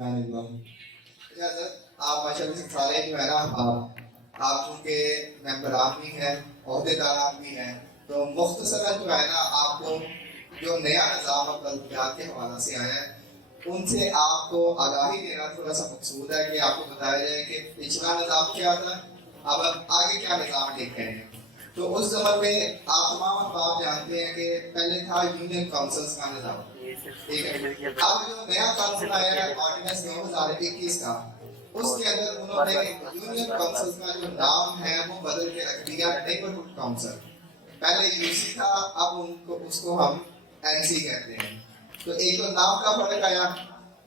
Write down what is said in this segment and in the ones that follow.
آپ ماشاءاللہ سے سارے جو ہے نا آپ چونکہ ممبران بھی ہیں عہدیداران بھی ہیں تو مختصراً جو ہے نا آپ کو جو نیا نظام اب بلدیات کے حوالے سے آیا ہے ان سے آپ کو آگاہی دینا تھوڑا سا مقصود ہے کہ آپ کو بتایا جائے کہ پچھلا نظام کیا تھا اب آگے کیا نظام لے کے ہیں. تو اس زمن میں آپ تمام احباب جانتے ہیں کہ پہلے تھا یونین کاؤنسلز کا نظام. ٹھیک ہے. اب جو نیا قانون آیا ہے آرڈیننس 2021 کا اس کے اندر انہوں نے یونین کاؤنسلز کا جو نام ہے وہ بدل کے رکھ دیا نیبرہڈ کاؤنسل. پہلے یو سی تھا اب ان کو اس کو ہم این سی کہتے ہیں. تو ایک تو نام کا فرق آیا.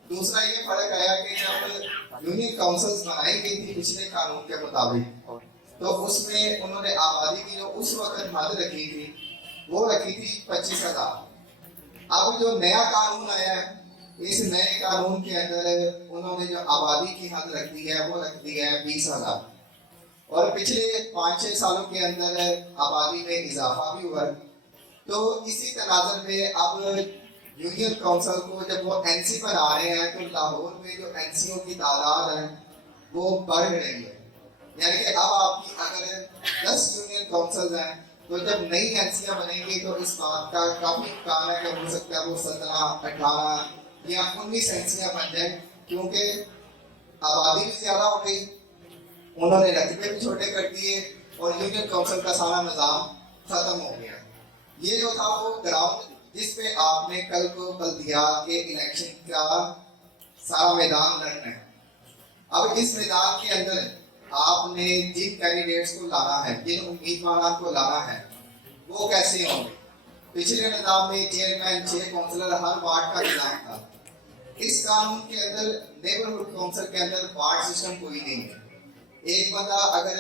دوسرا یہ فرق آیا کہ جب یونین کاؤنسلز بنائی گئی تھی پچھلے قانون کے مطابق تو اس میں انہوں نے آبادی کی جو اس وقت حد رکھی تھی وہ رکھی تھی 25,000. اب جو نیا قانون آیا ہے اس نئے قانون کے اندر انہوں نے جو آبادی کی حد رکھ دی ہے وہ رکھ دی ہے 20,000. اور پچھلے 5-6 سالوں کے اندر آبادی میں اضافہ بھی ہوا. تو اسی تناظر میں اب یونین کاؤنسل کو جب وہ این سی پر آ رہے ہیں تو لاہور میں جو این سی او کی تعداد ہے وہ بڑھ رہی ہے. یعنی کہ اب آپ کی اگر 10 یونین کاؤنسلز ہیں تو جب نئی این سیاں بنیں گی تو اس بات کا کافی امکان ہے کہ ہو سکتا ہے وہ 17 18 یا 19 این سیاں بن جائیں کیونکہ آبادی بھی زیادہ ہو گئی, انہوں نے رقبے بھی چھوٹے کر دیے اور یونین کاؤنسل کا سارا نظام ختم ہو گیا. یہ جو تھا وہ گراؤنڈ جس پہ آپ نے کل کو بلدیات کے الیکشن کا سارا میدان لڑنا ہے. اب اس میدان کے اندر آپ نے جن کینڈیڈیٹس کو لانا ہے جن امیدواروں کو لانا ہے وہ کیسے ہوں گے. پچھلے نظام میں چیئرمین 6 کونسلر ہر وارڈ کا نظام تھا. اس قانون کے اندر نیبرہڈ کونسل کے اندر وارڈ سسٹم کوئی نہیں ہے. ایک بندہ اگر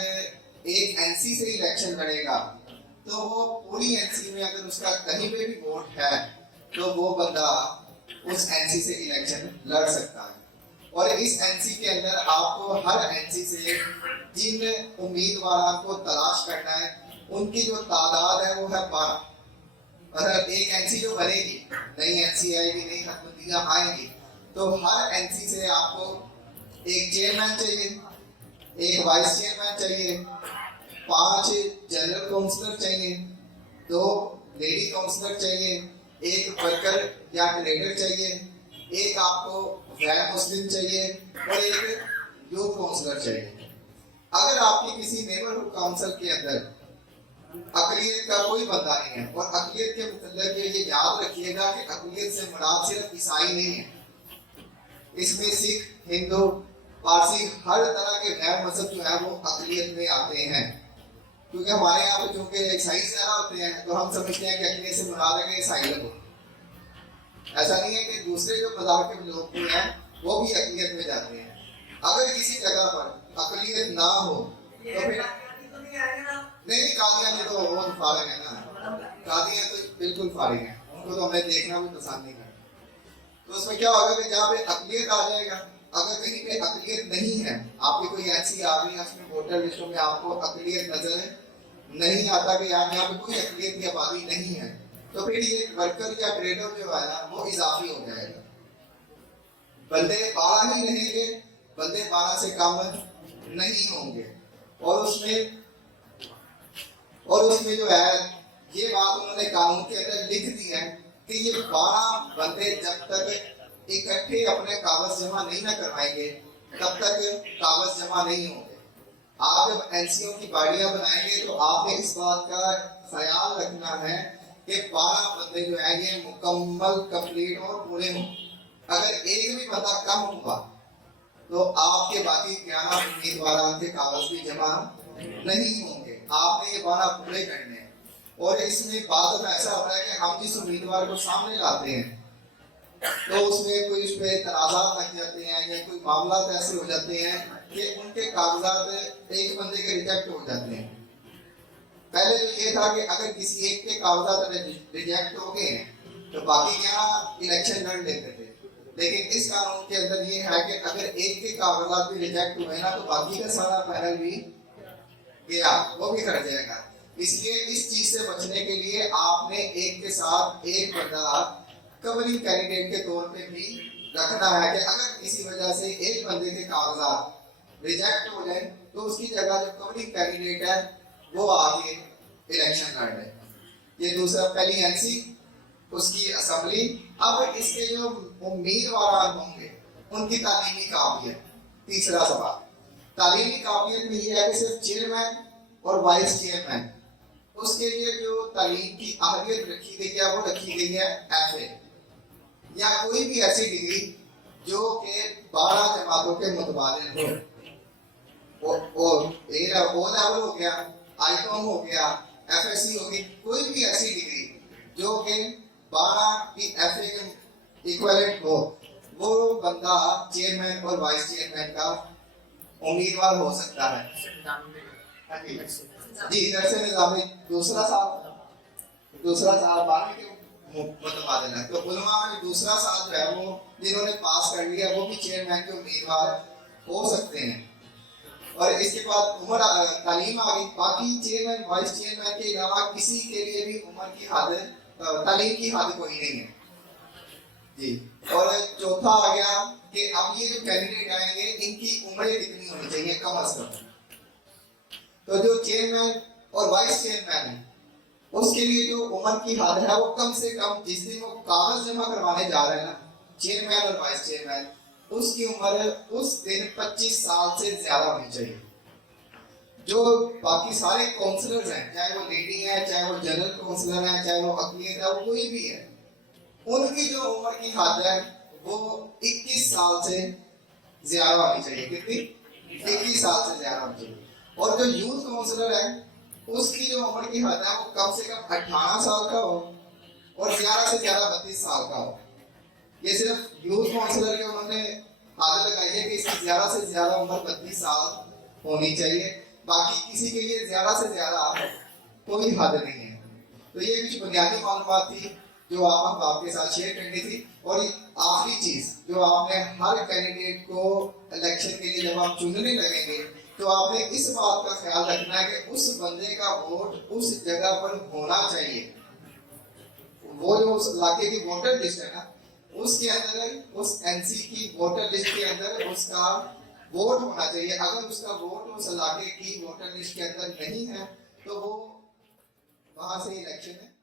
ایک این سی سے الیکشن لڑے گا تو وہ پوری این سی میں اگر اس کا کہیں پہ بھی ووٹ ہے تو وہ بندہ اس این سی سے الیکشن لڑ سکتا ہے. اور اس این سی کے اندر آپ کو ہر این سی سے جن امیدواروں کو تلاش کرنا ہے ان کی جو تعداد ہے وہ ہے 12. مطلب ایک این سی جو بنے گی نئی این سی آئے گی نئی حکومتیاں آئیں گی تو ہر این سی سے آپ کو ایک چیئرمین چاہیے, ایک وائس چیئرمین چاہیے, 5 جنرل کونسلر چاہیے, 2 لیڈی کونسلر چاہیے, ایک ورکر یا ٹریڈر چاہیے, ایک آپ کو غیر مسلم چاہیے اور ایک یوتھ کونسلر چاہیے. اگر آپ کی کسی نیبرہڈ کونسل کے اندر اقلیت کا کوئی بندہ نہیں ہے, اور اقلیت کے متعلق یہ یاد رکھیے گا کہ اقلیت سے مراد صرف عیسائی نہیں ہے, اس میں سکھ, ہندو, پارسی ہر طرح کے غیر مذہب جو ہے وہ اقلیت میں آتے ہیں. کیونکہ ہمارے یہاں پہ چونکہ عیسائی زیادہ ہوتے ہیں تو ہم سمجھتے ہیں کہ اقلیت سے مراد ہے کہ عیسائی لوگ. ایسا نہیں ہے کہ دوسرے جو مذہب کے لوگ بھی ہیں وہ بھی اقلیت میں جاتے ہیں. اگر کسی جگہ پر اقلیت نہ ہو تو پھر نہیں, قادیانی تو وہ فارغ ہے نا, قادیان تو بالکل فارغ ہیں, ان کو تو ہمیں دیکھنا بھی پسند نہیں کرتا. تو اس میں کیا ہوگا کہ جہاں پہ اقلیت آ جائے گا, اگر کہیں پہ اقلیت نہیں ہے, آپ کی کوئی ایسی آ رہی ہے اس میں ووٹر لسٹوں میں آپ کو اقلیت نظر نہیں آتا کہ یہاں پہ کوئی اقلیت کی آبادی نہیں ہے تو پھر یہ ورکر یا ٹریڈر جو ہے نا وہ اضافی ہو جائے گا. بندے 12 ہی رہیں گے, بندے 12 سے کم نہیں ہوں گے. اور اس میں جو ہے یہ بات انہوں نے قانون کے اندر لکھ دی ہے کہ یہ 12 بندے جب تک اکٹھے اپنے کاغذ جمع نہیں نہ کروائیں گے تب تک کاغذ جمع نہیں ہوں گے. آپ جب این سی او کی باڑیاں بنائیں گے تو آپ نے اس بات کا خیال رکھنا ہے کہ 12 بندے جو ہیں یہ مکمل کمپلیٹ اور پورے ہوں. اگر ایک بھی بندہ کم ہوگا تو آپ کے باقی 11 امیدواروں کے کاغذ بھی جمع نہیں ہوں گے. آپ نے یہ 12 پورے کرنے ہیں. اور اس میں بات ایسا ہوتا ہے کہ ہم جس امیدوار کو سامنے لاتے ہیں تو اس میں کوئی اس پہ تنازعات لگ جاتے ہیں یا کوئی معاملات ایسے ہو جاتے ہیں کہ ان کے کاغذات ایک بندے کے ریجیکٹ ہو جاتے ہیں. پہلے تو یہ تھا کہ اگر کسی ایک کے کاغذات ریجیکٹ ہو گئے ہیں تو باقی 11 الیکشن لڑ لیتے تھے. لیکن اس قانون کے اندر یہ ہے کہ اگر ایک کے کاغذات بھی ریجیکٹ ہوئے نا تو باقی کا سارا پینل بھی گیا, وہ بھی کٹ جائے گا. اس لیے اس چیز سے بچنے کے لیے آپ نے ایک کے ساتھ ایک بندہ کورنگ کینڈیڈیٹ کے طور پہ بھی رکھنا ہے کہ اگر کسی وجہ سے ایک بندے کے کاغذات ریجیکٹ ہو جائیں تو اس کی جگہ جو کورنگ کینڈیڈیٹ ہے وہ آگے الیکشن لڑ لے. یہ دوسرا. پہلی این سی, اس کی اسمبلی. اب اس کے جو امیدوار ہوں گے ان کی تعلیمی قابلیت. تیسرا سوال, تعلیمی قابلیت میں یہ ہے کہ صرف چیئرمین اور وائس چیئرمین, اس کے لیے جو تعلیم کی اہلیت رکھی گئی ہے وہ رکھی گئی ہے ایف اے یا کوئی بھی ایسی ڈگری جو کہ 12 جماعتوں کے متبادل ہو. او لیول ہو گیا, آئی کام ہو گیا, ایف ایس سی ہو گئی, کوئی بھی ایسی ڈگری جو کہ 12 کی ایف اے کے ایکویلنٹ ہو, وہ بندہ چیئرمین اور وائس چیئرمین کا امیدوار ہو سکتا ہے. جی درس نظامی دوسرا سال 12 کے متبادل ہے. تو علماء میں دوسرا سال جو ہے وہ جنہوں نے پاس کر لیا وہ بھی چیئرمین کے امیدوار ہو سکتے ہیں. اور اس کے بعد عمر تعلیم آ گئی. باقی چیئرمین وائس چیئرمین کے علاوہ کسی کے لیے بھی عمر کی حد تعلیم کی حد کوئی نہیں ہے. جی. اور چوتھا آ گیا کہ اب یہ جو کینڈیڈیٹ آئیں گے ان کی عمریں کتنی ہونی چاہیے کم از کم. تو جو چیئرمین اور وائس چیئرمین ہے اس کے لیے جو عمر کی حد ہے وہ کم سے کم, جس دن وہ کاغذ جمع کروانے جا رہے ہیں نا چیئرمین اور وائس چیئرمین, اس کی عمر اس دن 25 سال سے زیادہ ہونی چاہیے. جو باقی سارے کونسلرز ہیں, چاہے وہ لیڈی ہیں, چاہے وہ جنرل کونسلر ہیں, چاہے وہ اقلیت ہے, وہ کوئی بھی ہے, ان کی جو عمر کی حد ہے وہ 21 سال سے زیادہ ہونی چاہیے. کتنی؟ 21 سال سے زیادہ ہونی چاہیے. اور جو یوتھ کونسلر ہے اس کی جو عمر کی حد ہے وہ کم سے کم 18 سال کا ہو اور زیادہ سے زیادہ 32 سال کا ہو. یہ صرف یوتھ کونسلر کے انہوں نے حد لگائی ہے کہ اس کی زیادہ سے زیادہ عمر 32 سال ہونی چاہیے. باقی کسی کے لیے زیادہ سے زیادہ کوئی حد نہیں ہے. تو یہ کچھ بنیادی معلومات تھی جو آپ کے ساتھ شیئر کرنی تھی. اور آخری چیز جو آپ نے ہر کینڈیڈیٹ کو الیکشن کے لیے جب آپ چننے لگیں گے تو آپ نے اس بات کا خیال رکھنا ہے کہ اس بندے کا ووٹ اس جگہ پر ہونا چاہیے. وہ جو اس علاقے کی ووٹر لسٹ ہے نا اس کے اندر, اس این سی کی ووٹر لسٹ کے اندر اس کا ووٹ ہونا چاہیے. اگر اس کا ووٹ اس علاقے کی ووٹر لسٹ کے اندر نہیں ہے تو وہ وہاں سے الیکشن ہے